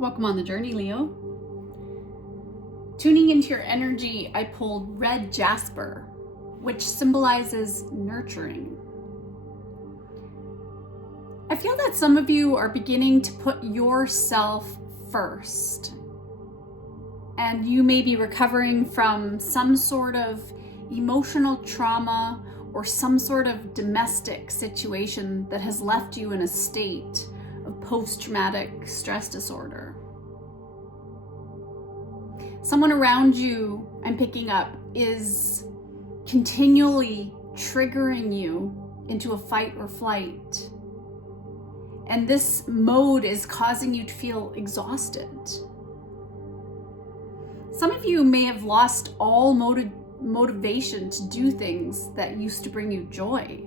Welcome on the journey, Leo. Tuning into your energy, I pulled red jasper, which symbolizes nurturing. I feel that some of you are beginning to put yourself first, and you may be recovering from some sort of emotional trauma or some sort of domestic situation that has left you in a state of post-traumatic stress disorder. Someone around you, I'm picking up, is continually triggering you into a fight or flight. And this mode is causing you to feel exhausted. Some of you may have lost all motivation to do things that used to bring you joy.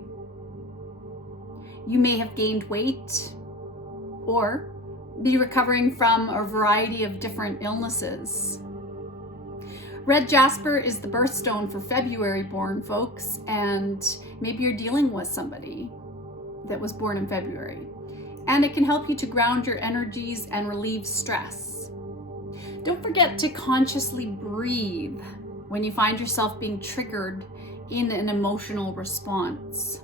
You may have gained weight or be recovering from a variety of different illnesses. Red jasper is the birthstone for February born folks, and maybe you're dealing with somebody that was born in February. And it can help you to ground your energies and relieve stress. Don't forget to consciously breathe when you find yourself being triggered in an emotional response.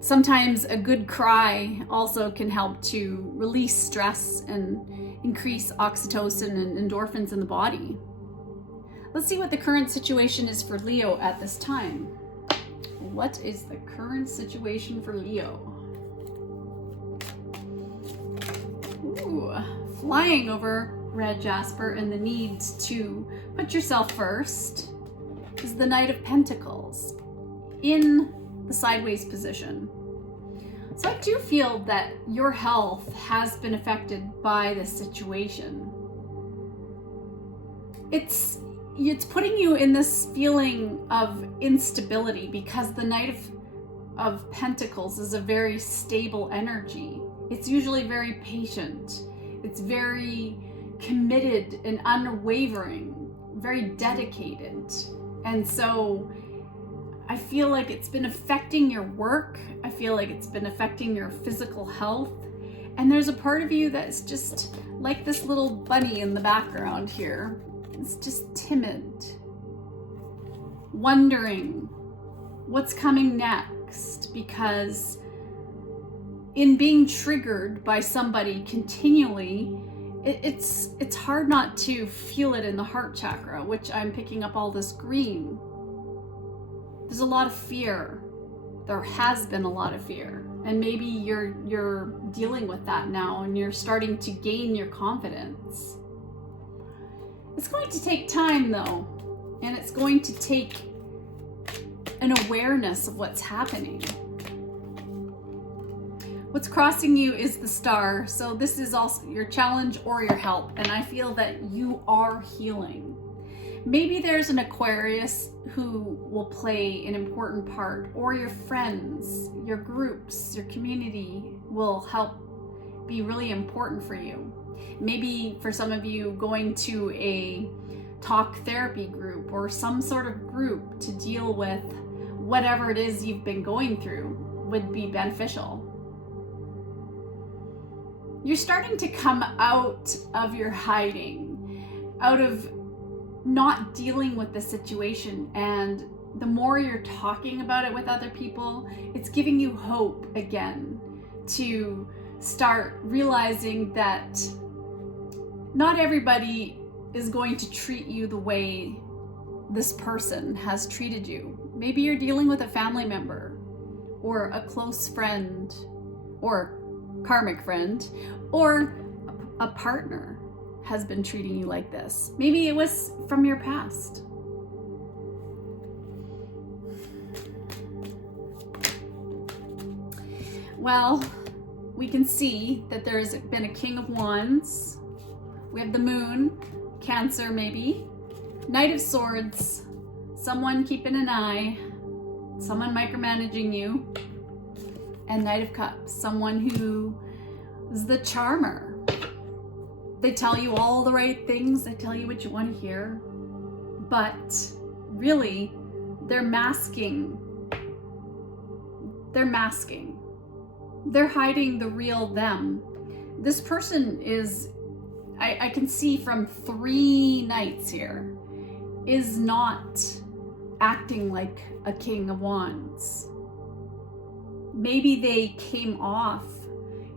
Sometimes a good cry also can help to release stress and increase oxytocin and endorphins in the body. Let's see what the current situation is for Leo at this time. What is the current situation for Leo? Ooh, flying over red jasper and the need to put yourself first is the Knight of Pentacles in the sideways position. So I do feel that your health has been affected by this situation. It's putting you in this feeling of instability because the Knight of Pentacles is a very stable energy. It's usually very patient. It's very committed and unwavering, very dedicated. And so I feel like it's been affecting your work. I feel like it's been affecting your physical health. And there's a part of you that's just like this little bunny in the background here. It's just timid, wondering what's coming next, because in being triggered by somebody continually, it's hard not to feel it in the heart chakra, which I'm picking up all this green. There's a lot of fear. There has been a lot of fear. And maybe you're dealing with that now and you're starting to gain your confidence. It's going to take time though, and it's going to take an awareness of what's happening. What's crossing you is the star, so this is also your challenge or your help, and I feel that you are healing. Maybe there's an Aquarius who will play an important part, or your friends, your groups, your community will help be really important for you. Maybe for some of you, going to a talk therapy group or some sort of group to deal with whatever it is you've been going through would be beneficial. You're starting to come out of your hiding, out of not dealing with the situation, and the more you're talking about it with other people, it's giving you hope again to start realizing that not everybody is going to treat you the way this person has treated you. Maybe you're dealing with a family member or a close friend or karmic friend, or a partner has been treating you like this. Maybe it was from your past. Well, we can see that there has been a King of Wands. We have the Moon, Cancer maybe, Knight of Swords, someone keeping an eye, someone micromanaging you, and Knight of Cups, someone who is the charmer. They tell you all the right things, they tell you what you want to hear, but really they're masking. They're hiding the real them. This person is I can see from 3 knights here, is not acting like a King of Wands. Maybe they came off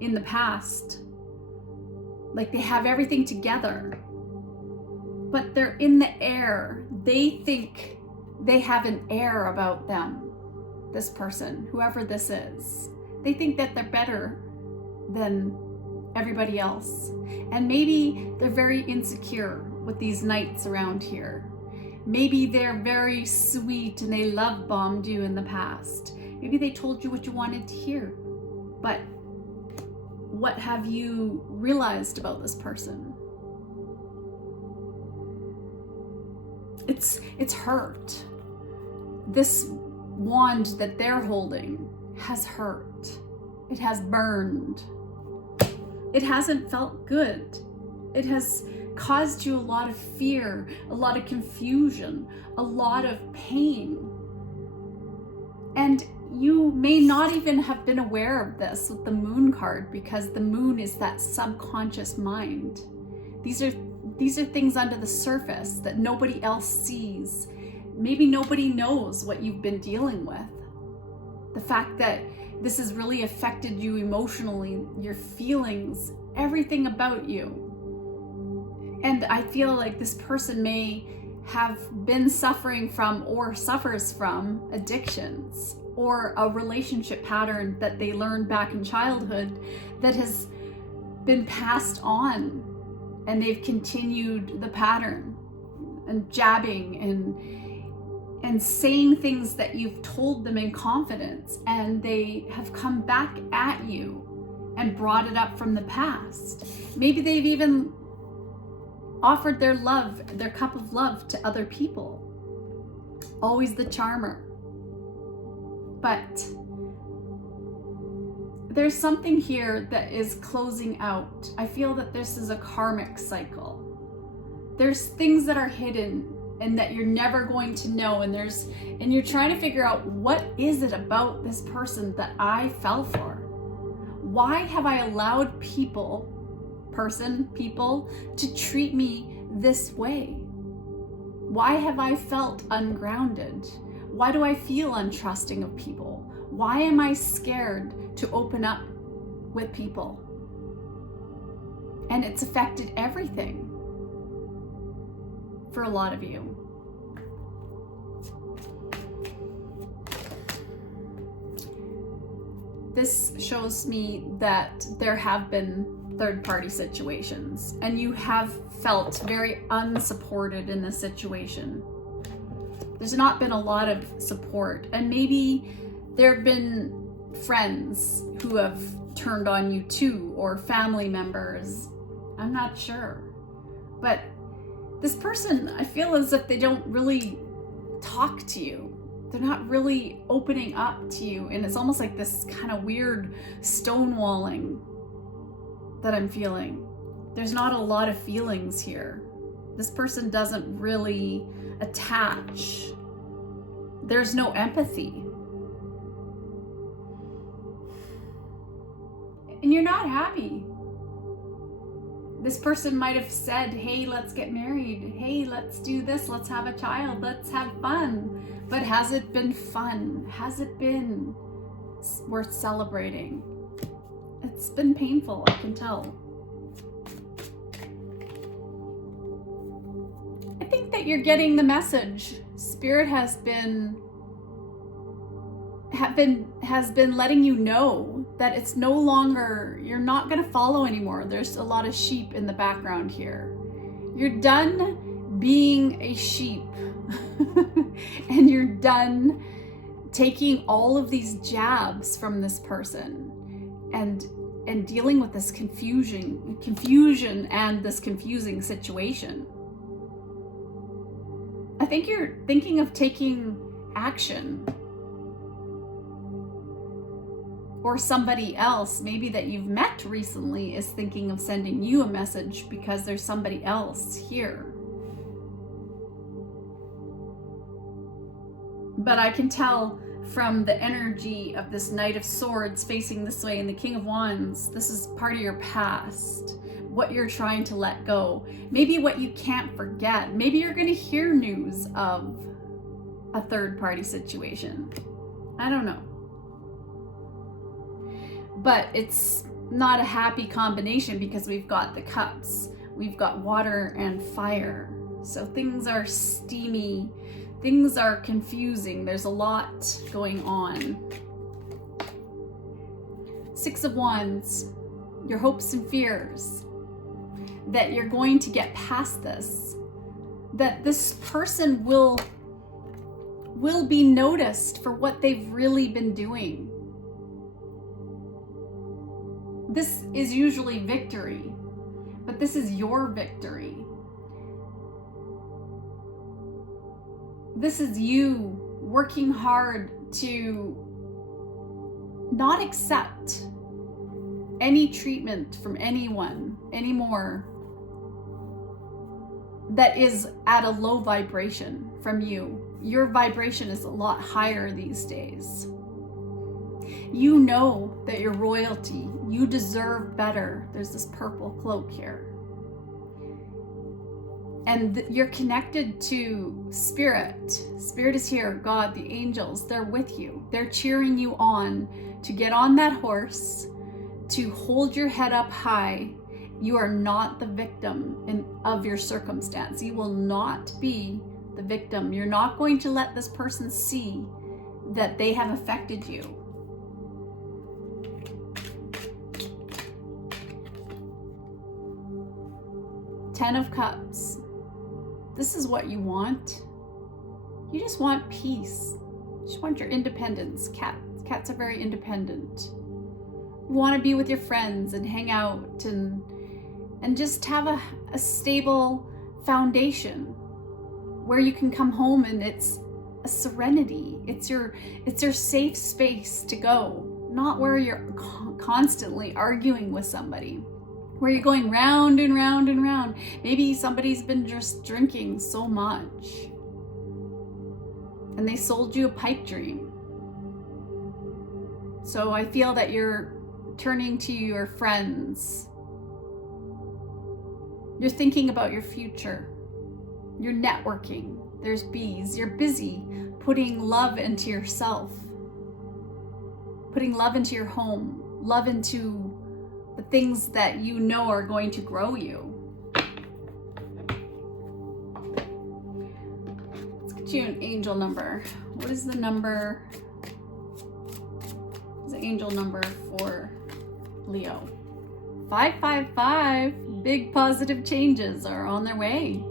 in the past like they have everything together, but they're in the air. They think they have an air about them, this person, whoever this is. They think that they're better than everybody else. And maybe they're very insecure with these knights around here. Maybe they're very sweet and they love bombed you in the past. Maybe they told you what you wanted to hear. But what have you realized about this person? It's hurt. This wand that they're holding has hurt. It has burned. It hasn't felt good. It has caused you a lot of fear, a lot of confusion, a lot of pain. And you may not even have been aware of this with the moon card, because the moon is that subconscious mind. These are things under the surface that nobody else sees. Maybe nobody knows what you've been dealing with. The fact that this has really affected you emotionally, your feelings, everything about you. And I feel like this person may have been suffering from or suffers from addictions, or a relationship pattern that they learned back in childhood that has been passed on, and they've continued the pattern and jabbing and saying things that you've told them in confidence, and they have come back at you and brought it up from the past. Maybe they've even offered their love, their cup of love, to other people. Always the charmer. But there's something here that is closing out. I feel that this is a karmic cycle. There's things that are hidden and that you're never going to know, and you're trying to figure out, what is it about this person that I fell for? Why have I allowed people to treat me this way? Why have I felt ungrounded? Why do I feel untrusting of people? Why am I scared to open up with people? And it's affected everything for a lot of you. This shows me that there have been third-party situations, and you have felt very unsupported in this situation. There's not been a lot of support, and maybe there have been friends who have turned on you too, or family members. I'm not sure. But this person, I feel as if they don't really talk to you. They're not really opening up to you, and it's almost like this kind of weird stonewalling that I'm feeling. There's not a lot of feelings here. This person doesn't really attach. There's no empathy. And you're not happy. This person might have said, hey, let's get married. Hey, let's do this. Let's have a child. Let's have fun. But has it been fun? Has it been worth celebrating? It's been painful, I can tell. I think that you're getting the message. Spirit has been letting you know that it's no longer, you're not going to follow anymore. There's a lot of sheep in the background here. You're done being a sheep and you're done taking all of these jabs from this person and dealing with this confusion and this confusing situation. I think you're thinking of taking action. Or somebody else, maybe that you've met recently, is thinking of sending you a message because there's somebody else here. But I can tell from the energy of this Knight of Swords facing this way and the King of Wands, this is part of your past. what you're trying to let go, maybe what you can't forget. Maybe you're going to hear news of a third-party situation. I don't know. But it's not a happy combination because we've got the cups. We've got water and fire. So things are steamy. Things are confusing. There's a lot going on. Six of Wands, your hopes and fears that you're going to get past this, that this person will be noticed for what they've really been doing. This is usually victory, but this is your victory. This is you working hard to not accept any treatment from anyone anymore that is at a low vibration from you. Your vibration is a lot higher these days. You know that you're royalty. You deserve better. There's this purple cloak here. And you're connected to Spirit. Spirit is here. God, the angels, they're with you. They're cheering you on to get on that horse, to hold your head up high. You are not the victim of your circumstance. You will not be the victim. You're not going to let this person see that they have affected you. Ten of Cups. This is what you want. You just want peace. You just want your independence. Cats are very independent. You want to be with your friends and hang out and just have a stable foundation where you can come home and it's a serenity. It's your safe space to go, not where you're constantly arguing with somebody, where you're going round and round and round. Maybe somebody's been just drinking so much and they sold you a pipe dream. So I feel that you're turning to your friends. You're thinking about your future. You're networking. There's bees. You're busy putting love into yourself, putting love into your home, love into the things that you know are going to grow you. Let's get you an angel number. What is the number? What's the angel number for Leo? 555. Big positive changes are on their way.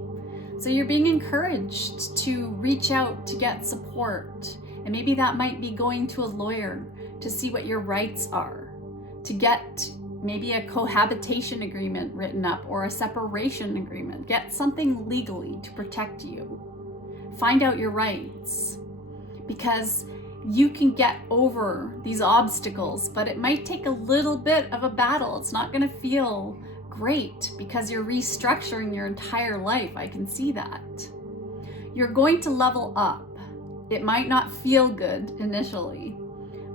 So you're being encouraged to reach out to get support. And maybe that might be going to a lawyer to see what your rights are, to get maybe a cohabitation agreement written up or a separation agreement. Get something legally to protect you. Find out your rights, because you can get over these obstacles, but it might take a little bit of a battle. It's not going to feel great because you're restructuring your entire life. I can see that. You're going to level up. It might not feel good initially,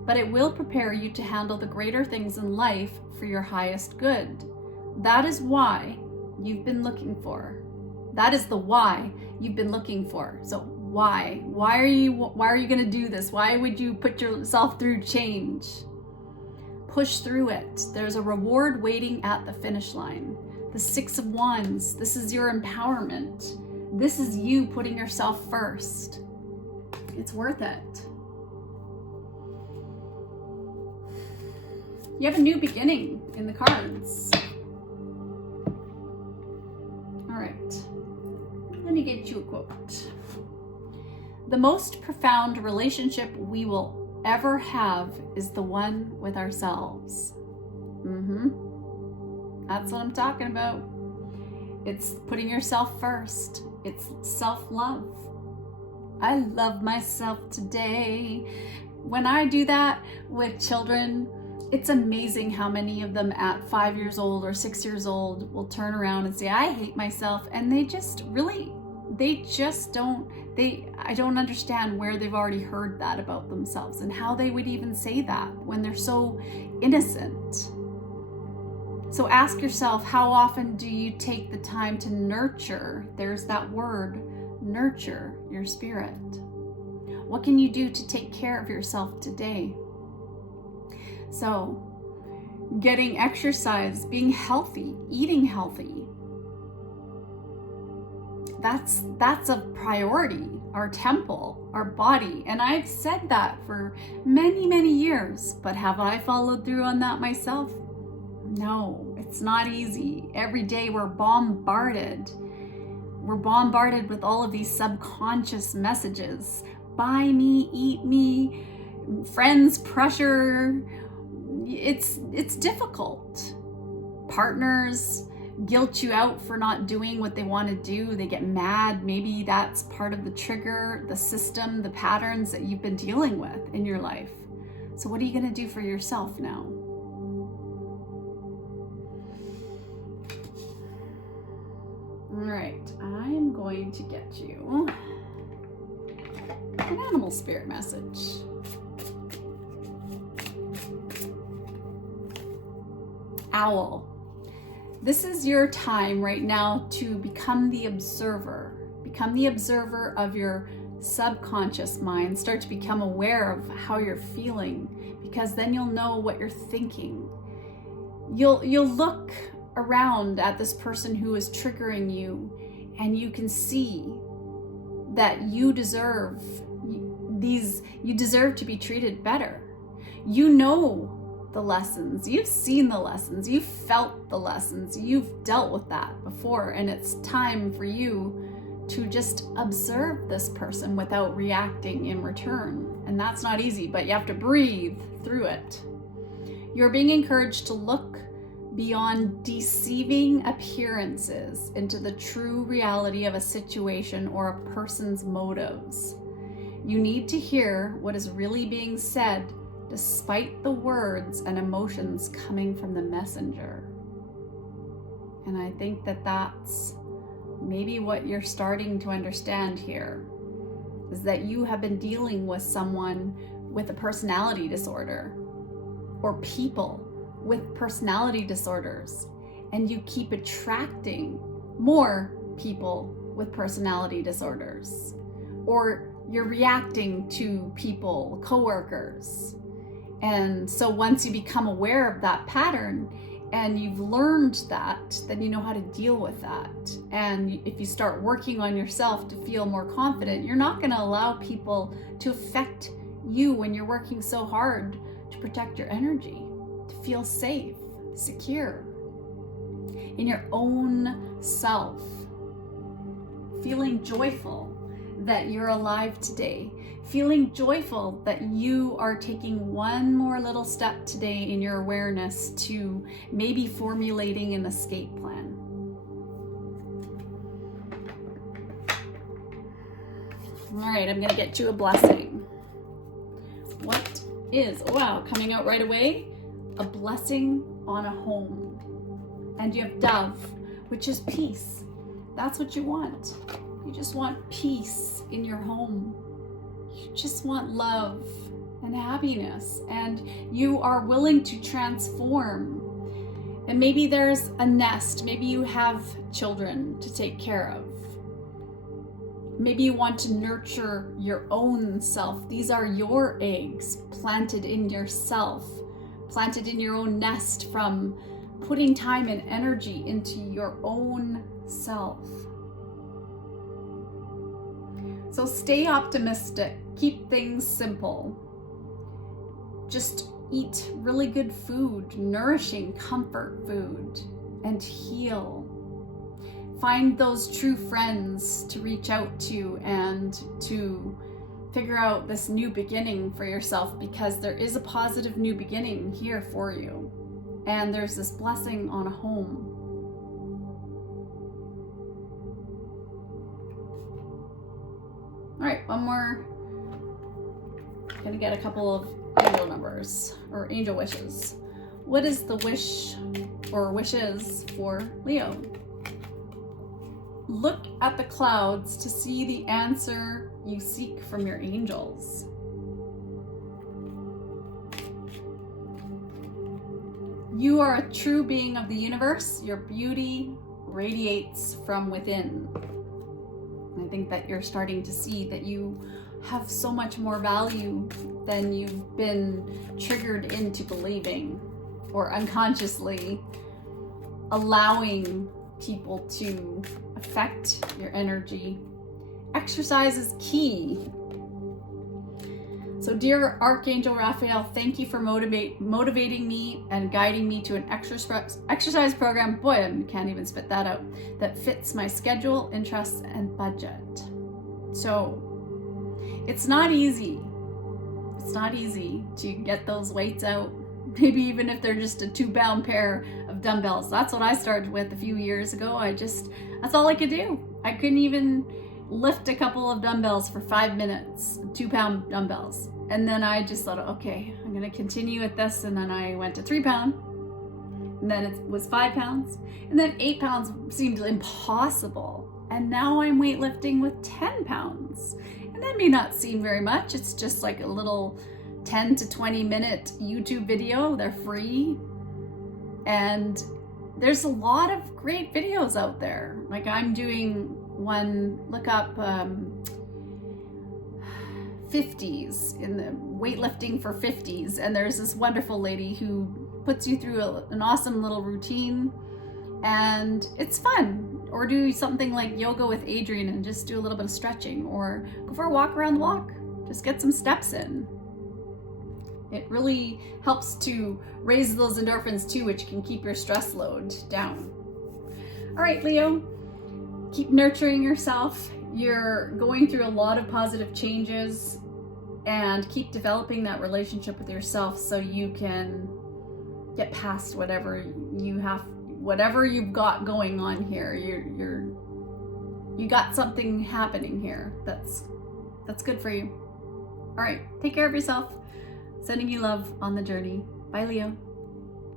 but it will prepare you to handle the greater things in life for your highest good. That is why you've been looking for. That is the why you've been looking for. So why? Why are you going to do this? Why would you put yourself through change? Push through it. There's a reward waiting at the finish line. The Six of Wands. This is your empowerment. This is you putting yourself first. It's worth it. You have a new beginning in the cards. All right. Let me get you a quote. The most profound relationship we will ever have is the one with ourselves. That's what I'm talking about. It's putting yourself first. It's self-love. I love myself today. When I do that with children, it's amazing how many of them at 5 years old or 6 years old will turn around and say, I hate myself. And I don't understand where they've already heard that about themselves and how they would even say that when they're so innocent. So ask yourself, how often do you take the time to nurture, there's that word, nurture your spirit? What can you do to take care of yourself today? So, getting exercise, being healthy, eating healthy, that's a priority. Our temple, our body. And I've said that for many, many years, but have I followed through on that myself? No, it's not easy. Every day we're bombarded. We're bombarded with all of these subconscious messages. Buy me, eat me, friends, pressure. It's difficult. Partners guilt you out for not doing what they want to do. They get mad. Maybe that's part of the trigger, the system, the patterns that you've been dealing with in your life. So what are you going to do for yourself now? All right, I'm going to get you an animal spirit message. Owl. This is your time right now to become the observer. Become the observer of your subconscious mind. Start to become aware of how you're feeling, because then you'll know what you're thinking. You'll look around at this person who is triggering you, and you can see that you deserve to be treated better. You know the lessons, you've seen the lessons, you've felt the lessons, you've dealt with that before, and it's time for you to just observe this person without reacting in return. And that's not easy, but you have to breathe through it. You're being encouraged to look beyond deceiving appearances into the true reality of a situation or a person's motives. You need to hear what is really being said, despite the words and emotions coming from the messenger. And I think that that's maybe what you're starting to understand here, is that you have been dealing with someone with a personality disorder, or people with personality disorders, and you keep attracting more people with personality disorders, or you're reacting to people, coworkers. And so once you become aware of that pattern and you've learned that, then you know how to deal with that. And if you start working on yourself to feel more confident, you're not going to allow people to affect you when you're working so hard to protect your energy, to feel safe, secure in your own self, feeling joyful that you're alive today, feeling joyful that you are taking one more little step today in your awareness to maybe formulating an escape plan. All right, I'm going to get you a blessing. What is, wow, coming out right away? A blessing on a home. And you have dove, which is peace. That's what you want. You just want peace in your home. You just want love and happiness, and you are willing to transform. And maybe there's a nest. Maybe you have children to take care of. Maybe you want to nurture your own self. These are your eggs planted in yourself, planted in your own nest from putting time and energy into your own self. So stay optimistic, keep things simple. Just eat really good food, nourishing comfort food, and heal. Find those true friends to reach out to and to figure out this new beginning for yourself, because there is a positive new beginning here for you. And there's this blessing on a home. All right, one more. Gonna get a couple of angel numbers or angel wishes. What is the wish or wishes for Leo? Look at the clouds to see the answer you seek from your angels. You are a true being of the universe. Your beauty radiates from within. I think that you're starting to see that you have so much more value than you've been triggered into believing, or unconsciously allowing people to affect your energy. Exercise is key. So dear Archangel Raphael, thank you for motivating me and guiding me to an exercise program, boy, I can't even spit that out, that fits my schedule, interests, and budget. So it's not easy. It's not easy to get those weights out, maybe even if they're just a 2-pound pair of dumbbells. That's what I started with a few years ago. That's all I could do. I couldn't even lift a couple of dumbbells for 5 minutes, 2-pound dumbbells. And then I just thought, okay, I'm gonna continue with this. And then I went to 3-pound, and then it was 5 pounds. And then 8 pounds seemed impossible. And now I'm weightlifting with 10 pounds. And that may not seem very much. It's just like a little 10 to 20 minute YouTube video. They're free. And there's a lot of great videos out there. Like I'm doing one, look up 50s, in the weightlifting for 50s. And there's this wonderful lady who puts you through an awesome little routine, and it's fun. Or do something like yoga with Adrian and just do a little bit of stretching, or go for a walk around the block. Just get some steps in. It really helps to raise those endorphins too, which can keep your stress load down. All right, Leo, keep nurturing yourself. You're going through a lot of positive changes, and keep developing that relationship with yourself so you can get past whatever you've got going on here. You got something happening here that's good for you. All right, take care of yourself. Sending you love on the journey. Bye, Leo.